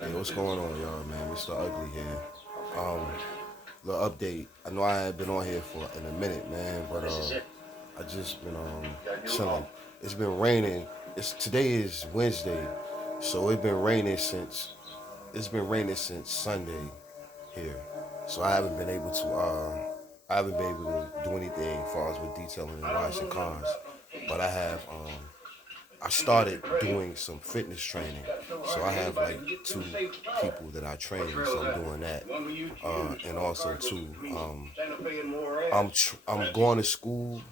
Hey, what's going on, y'all, man? Mr. Ugly here. Um, little update. I know I haven't been on here for in a minute, man, but I just been chilling. It's been raining. Today is Wednesday, so it's been raining since Sunday here. So I haven't been able to do anything as far as with detailing and washing cars. But I started doing some fitness training. So I have like two people that I train, so I'm doing that. And also too, I'm going to school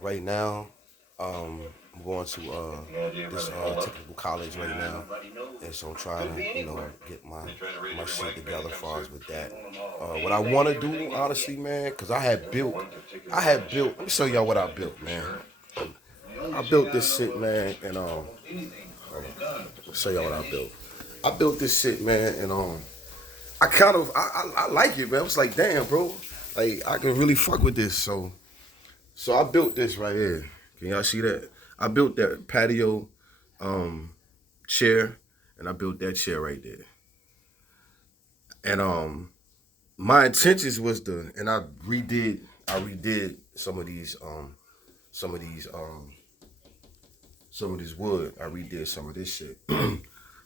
right now. I'm going to this technical college right now, and so I'm trying to get my shit together as far as with that. What I want to do, honestly, man, because I had built. Let me show y'all what I built, man. I built this shit, man, and show y'all what I built. I built this shit, man, and I like it, man. I was like, damn, bro, like I can really fuck with this. So I built this right here. Can y'all see that? I built that patio um, chair, and I built that chair right there. And my intentions was and I redid some of these some of this wood. I redid some of this shit.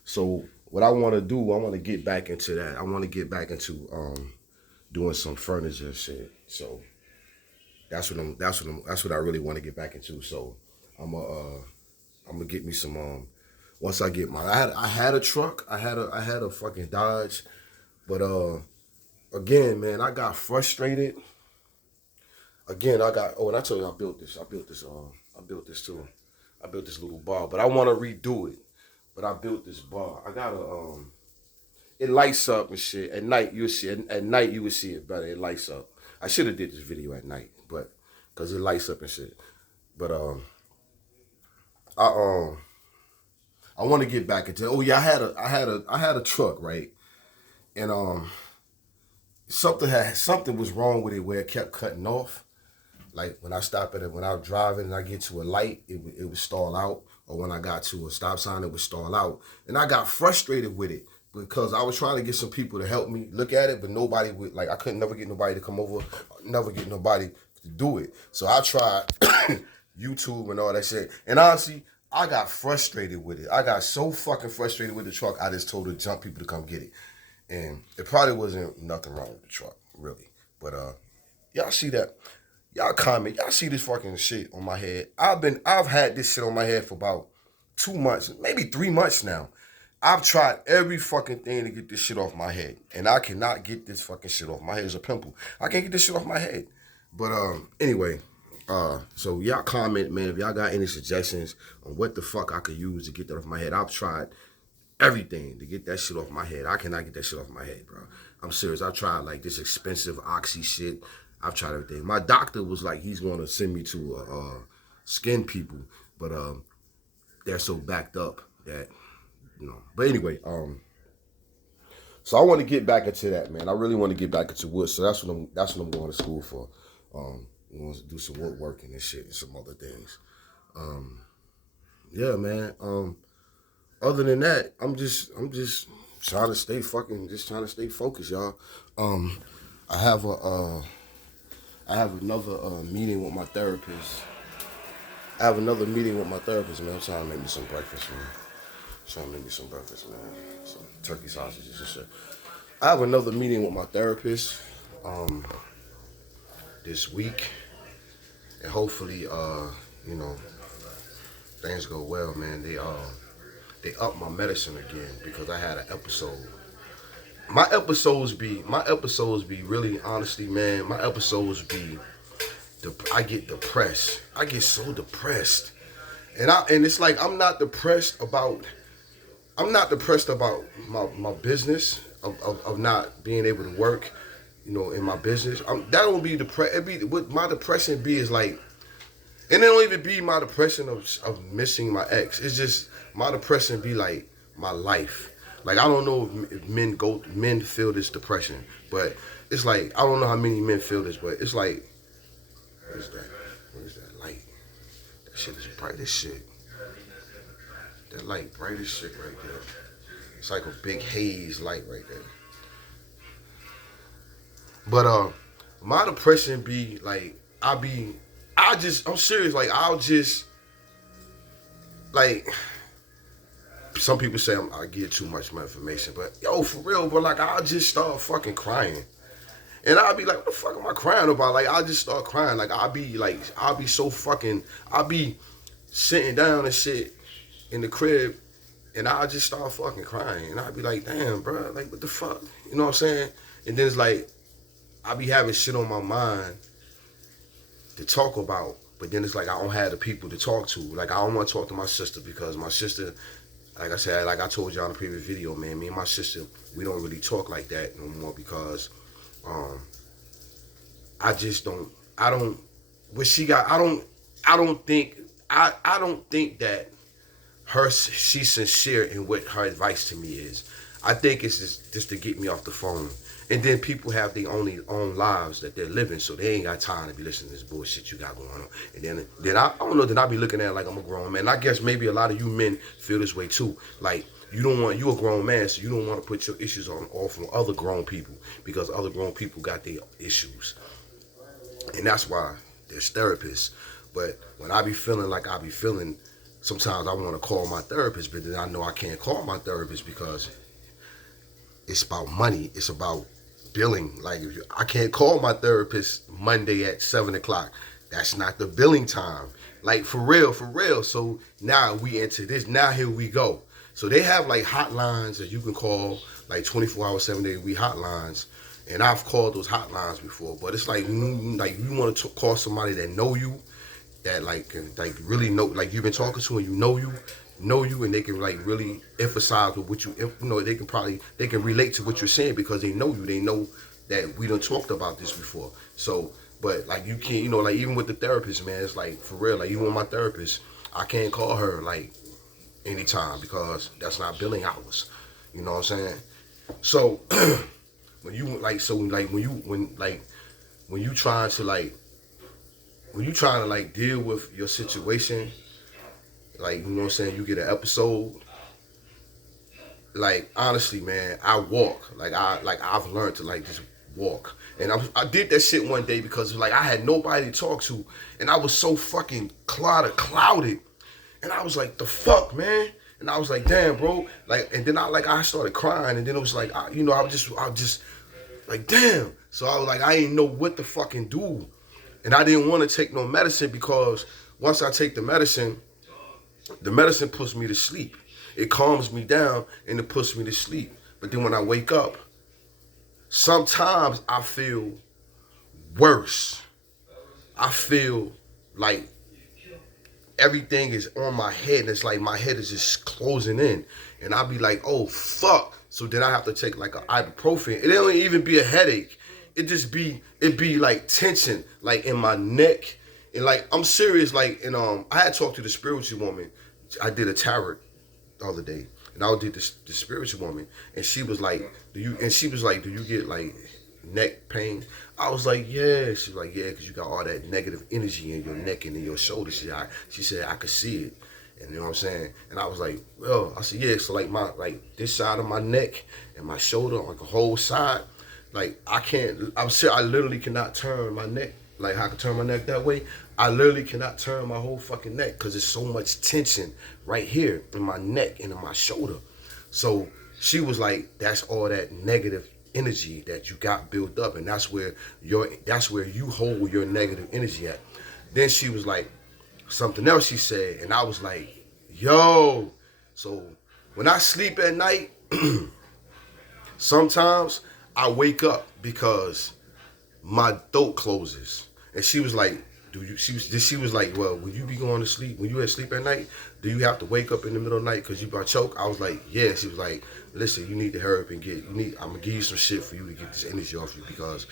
So what I want to do, I want to get back into that. I want to get back into doing some furniture shit. So that's what I really want to get back into. So I'm gonna I'm gonna get me some once I get I had a truck. I had a fucking Dodge, but again, man, I got frustrated. Again, and I told you I built this. I built this too. I built this little bar, but I want to redo it. But I built this bar. I got a it lights up and shit. At night you would see it. At night you would see it better. It lights up. I should have did this video at night, but because it lights up and shit. But I I want to get back into. Oh yeah, I had a truck, right, and something was wrong with it where it kept cutting off. Like when I stop at it, when I was driving and I get to a light, it would stall out, or when I got to a stop sign, it would stall out, and I got frustrated with it because I was trying to get some people to help me look at it, but nobody would. Like I couldn't never get nobody to come over, never get nobody to do it. So I tried YouTube and all that shit, and honestly, I got frustrated with it. I got so fucking frustrated with the truck, I just told the junk people to come get it, and it probably wasn't nothing wrong with the truck, really, but y'all see that. Y'all comment. Y'all see this fucking shit on my head. I've had this shit on my head for about 2 months, maybe 3 months now. I've tried every fucking thing to get this shit off my head. And I cannot get this fucking shit off my head. It's a pimple. I can't get this shit off my head. But anyway, so y'all comment, man, if y'all got any suggestions on what the fuck I could use to get that off my head. I've tried everything to get that shit off my head. I cannot get that shit off my head, bro. I'm serious. I tried like this expensive oxy shit. I've tried everything. My doctor was like, he's going to send me to skin people, but they're so backed up that But anyway, so I want to get back into that, man. I really want to get back into wood. So that's what I'm going to school for. I want to do some woodworking and shit and some other things. Yeah, man. Other than that, I'm just trying to stay trying to stay focused, y'all. I have I have another meeting with my therapist. I have another meeting with my therapist, man. I'm trying to make me some breakfast, man. Trying to make me some breakfast, man. Some turkey sausages and shit. I have another meeting with my therapist this week, and hopefully, you know, things go well, man. They up my medicine again because I had an episode. My episodes be really honestly, man. My episodes be I get depressed. I get so depressed. And it's like I'm not depressed about my business of not being able to work, in my business. That don't be depressed. It be what my depression be is like, and it don't even be my depression of missing my ex. It's just my depression be like my life. Like I don't know if men feel this depression, but it's like I don't know how many men feel this, but it's like what is that? What is that light? That shit is bright as shit. That light bright as shit right there. It's like a big haze light right there. But my depression be like I'm serious. Like I'll just like some people say I give too much information, but yo, for real, but like I'll just start fucking crying. And I'll be like, what the fuck am I crying about? Like I'll just start crying. Like I'll be so fucking I'll be sitting down and shit in the crib and I'll just start fucking crying. And I'll be like, damn, bro, like what the fuck? You know what I'm saying? And then it's like I be having shit on my mind to talk about, but then it's like I don't have the people to talk to. Like I don't want to talk to my sister because my sister, like I said, like I told y'all in the previous video, man, me and my sister, we don't really talk like that no more because um, I just don't, I don't, what she got, I don't think, I don't think that she's sincere in what her advice to me is. I think it's just to get me off the phone. And then people have their own lives that they're living, so they ain't got time to be listening to this bullshit you got going on. And then I don't know, then I be looking at it like I'm a grown man. I guess maybe a lot of you men feel this way too. Like you a grown man, so you don't want to put your issues off on other grown people because other grown people got their issues. And that's why there's therapists. But when I be feeling like I be feeling, sometimes I want to call my therapist, but then I know I can't call my therapist because it's about money. It's about billing. Like I can't call my therapist Monday at 7 o'clock. That's not the billing time. Like for real, for real. So now we into this. Now here we go. So they have like hotlines that you can call, like 24 hours, 7 days a week hotlines. And I've called those hotlines before, but it's like you want to call somebody that know you, that like really know, like you've been talking to and you know you, and they can like really emphasize with what you know. They can relate to what you're saying because they know you. They know that we done talked about this before. So, but like you can't, like even with the therapist, man, it's like for real. Like even with my therapist, I can't call her like anytime because that's not billing hours. You know what I'm saying? So when you like, so like when you trying to like deal with your situation, like, you know what I'm saying, you get an episode, like honestly, man, I walk. I've learned to like just walk. And I did that shit one day because like I had nobody to talk to and I was so fucking clouded. And I was like, the fuck, man? And I was like, damn, bro. Like, and then I started crying, and then it was like, I was just like, damn. So I was like, I didn't know what to fucking do. And I didn't want to take no medicine because once I take the medicine puts me to sleep. It calms me down and it puts me to sleep. But then when I wake up, sometimes I feel worse. I feel like everything is on my head and it's like my head is just closing in. And I'll be like, oh, fuck. So then I have to take like an ibuprofen. It don't even be a headache. It be like tension, like in my neck. And like, I'm serious, like, and I had talked to the spiritual woman. I did a tarot the other day. And I did the spiritual woman. And she was like, do you get like neck pain? I was like, yeah. She's like, yeah, because you got all that negative energy in your neck and in your shoulder. She said, I could see it. And you know what I'm saying? And I was like, well, I said, yeah, so like this side of my neck and my shoulder, like a whole side, like I literally cannot turn my neck. Like how I can turn my neck that way. I literally cannot turn my whole fucking neck because there's so much tension right here in my neck and in my shoulder. So she was like, that's all that negative energy that you got built up, and that's where you hold your negative energy at. Then she was like, something else she said, and I was like, yo. So when I sleep at night, sometimes I wake up because my throat closes. And she was like, she was like, well, when you be going to sleep, when you sleep at night, do you have to wake up in the middle of the night because you about to choke? I was like, yeah. She was like, listen, you need to hurry up and I'm gonna give you some shit for you to get this energy off you because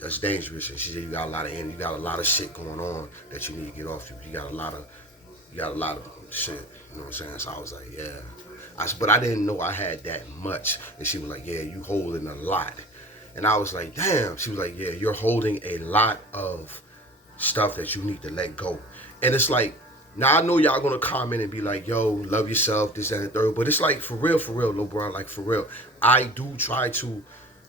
that's dangerous. And she said, you got a lot of energy, you got a lot of shit going on that you need to get off you. You got a lot of shit. You know what I'm saying? So I was like, yeah. But I didn't know I had that much. And she was like, yeah, you holding a lot. And I was like, damn. She was like, yeah, you're holding a lot of stuff that you need to let go. And it's like, Now I know y'all gonna comment and be like, "Yo, love yourself, this that, and the third." But it's like for real, little bro. Like for real, I do try to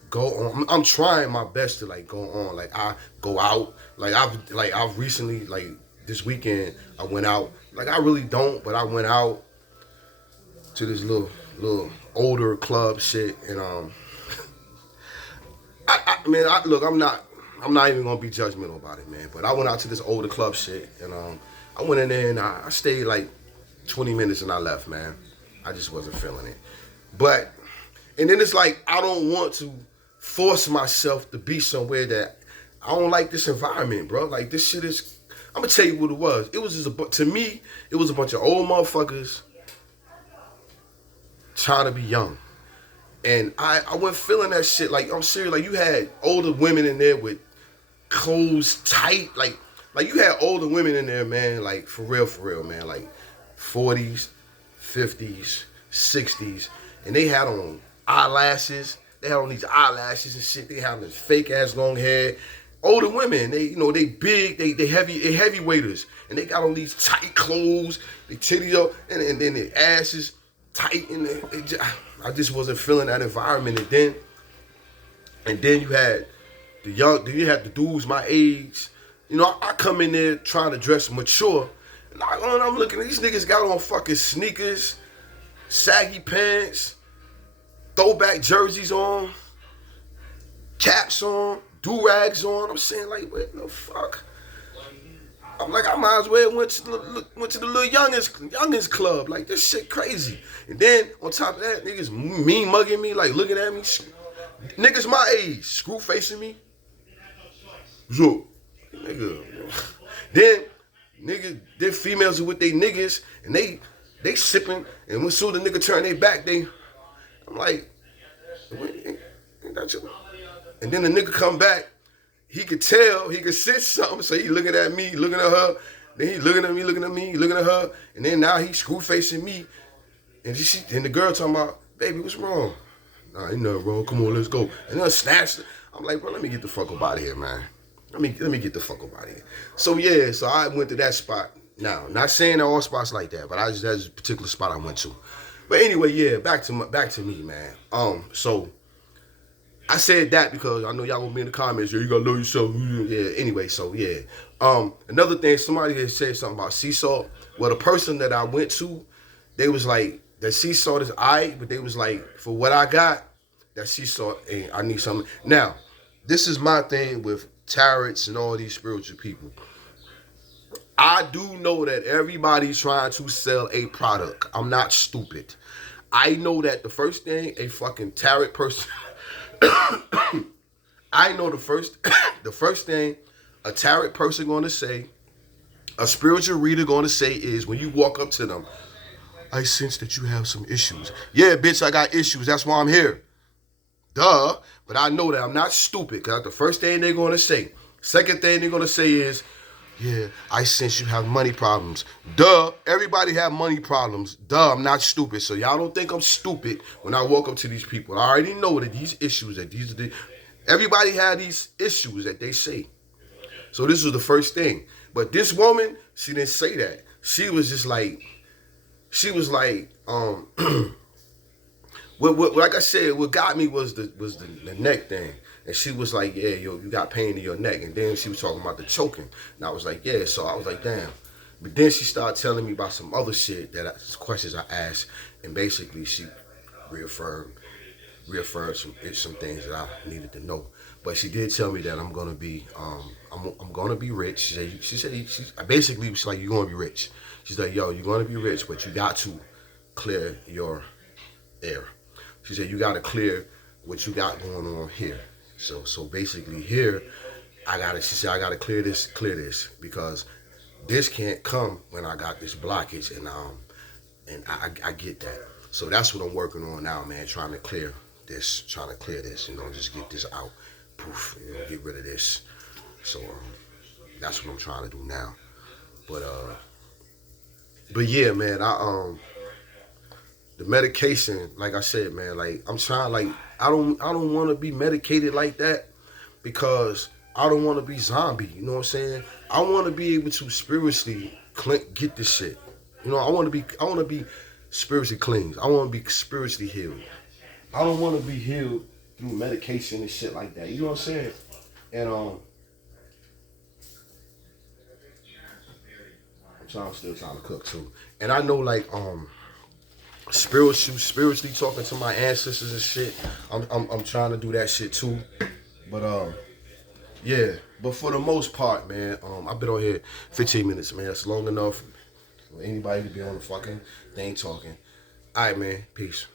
go on. I'm trying my best to like go on. Like I go out. I've recently like this weekend I went out. Like I really don't, but I went out to this little older club shit, and look, I'm not even gonna be judgmental about it, man. But I went out to this older club shit, and I went in there and I stayed like 20 minutes and I left, man. I just wasn't feeling it. But and then it's like I don't want to force myself to be somewhere that I don't like this environment, bro. Like this shit is. I'm gonna tell you what it was. It was just to me, it was a bunch of old motherfuckers trying to be young. And I wasn't feeling that shit. Like, I'm serious. Like, you had older women in there with clothes tight. Like you had older women in there, man. Like, for real, man. Like, 40s, 50s, 60s. And they had on eyelashes. They had on these eyelashes and shit. They had this fake-ass long hair. Older women, they big, they heavy waiters. And they got on these tight clothes. They titties up, and then their asses tight. And I just wasn't feeling that environment. And then you had you had the dudes my age. I come in there trying to dress mature. And I'm looking at these niggas got on fucking sneakers, saggy pants, throwback jerseys on, caps on, do-rags on. I'm saying, like, what the fuck? I'm like, I might as well went to the little youngest club. Like, this shit crazy. And then on top of that, niggas mean mugging me, like looking at me. Niggas my age, screw facing me. So, nigga. Then females are with they niggas and they sipping, and when soon the nigga turn their back, I'm like, ain't that you? And then the nigga come back. He could tell, he could sense something, so he looking at me, looking at her, then he looking at me, looking at her, and then now he screw facing me, and the girl talking about, baby, what's wrong? Nah, ain't nothing wrong, come on, let's go. And then I snatched it. I'm like, bro, let me get the fuck up out of here, man. Let me get the fuck up out of here. So yeah, so I went to that spot. Now, not saying that all spots like that, but that's a particular spot I went to. But anyway, yeah, back to me, man. So I said that because I know y'all gonna be in the comments. Yeah, you gotta love yourself. Yeah. Anyway, so yeah. Another thing, somebody had said something about sea salt. Well, the person that I went to, they was like, that sea salt is aight, but they was like, for what I got, that sea salt ain't. I need something. Now, this is my thing with tarots and all these spiritual people. I do know that everybody's trying to sell a product. I'm not stupid. I know that the first thing a fucking tarot person. I know the first thing a tarot person gonna say, a spiritual reader gonna say is when you walk up to them, I sense that you have some issues. Yeah, bitch, I got issues. That's why I'm here. Duh. But I know that I'm not stupid, because the first thing they're gonna say. Second thing they're gonna say is, yeah, I sense you have money problems. Duh. Everybody have money problems. Duh. I'm not stupid. So y'all don't think I'm stupid when I walk up to these people. I already know that these issues, everybody had these issues that they say. So this was the first thing. But this woman, she didn't say that. She was just like, like I said, what got me was the neck thing. And she was like, yeah, yo, you got pain in your neck. And then she was talking about the choking. And I was like, yeah. So I was like, damn. But then she started telling me about some other shit, questions I asked. And basically she reaffirmed some things that I needed to know. But she did tell me that I'm gonna be rich. She said basically was like, you're gonna be rich. She's like, yo, you're gonna be rich, but you got to clear your air. She said you gotta clear what you got going on here. So basically here, she said I gotta clear this because this can't come when I got this blockage, and I get that. So that's what I'm working on now, man, trying to clear this, just get this out. Poof, get rid of this. So that's what I'm trying to do now. But yeah, man, the medication, like I said, man, like I'm trying, like I don't want to be medicated like that because I don't want to be zombie. You know what I'm saying? I want to be able to spiritually get this shit. You know, I want to be spiritually clean. I want to be spiritually healed. I don't want to be healed through medication and shit like that. You know what I'm saying? And I'm still trying to cook too. And I know like spiritually talking to my ancestors and shit. I'm trying to do that shit too. But yeah. But for the most part, man, I've been on here 15 minutes, man. That's long enough for anybody to be on the fucking thing talking. All right, man. Peace.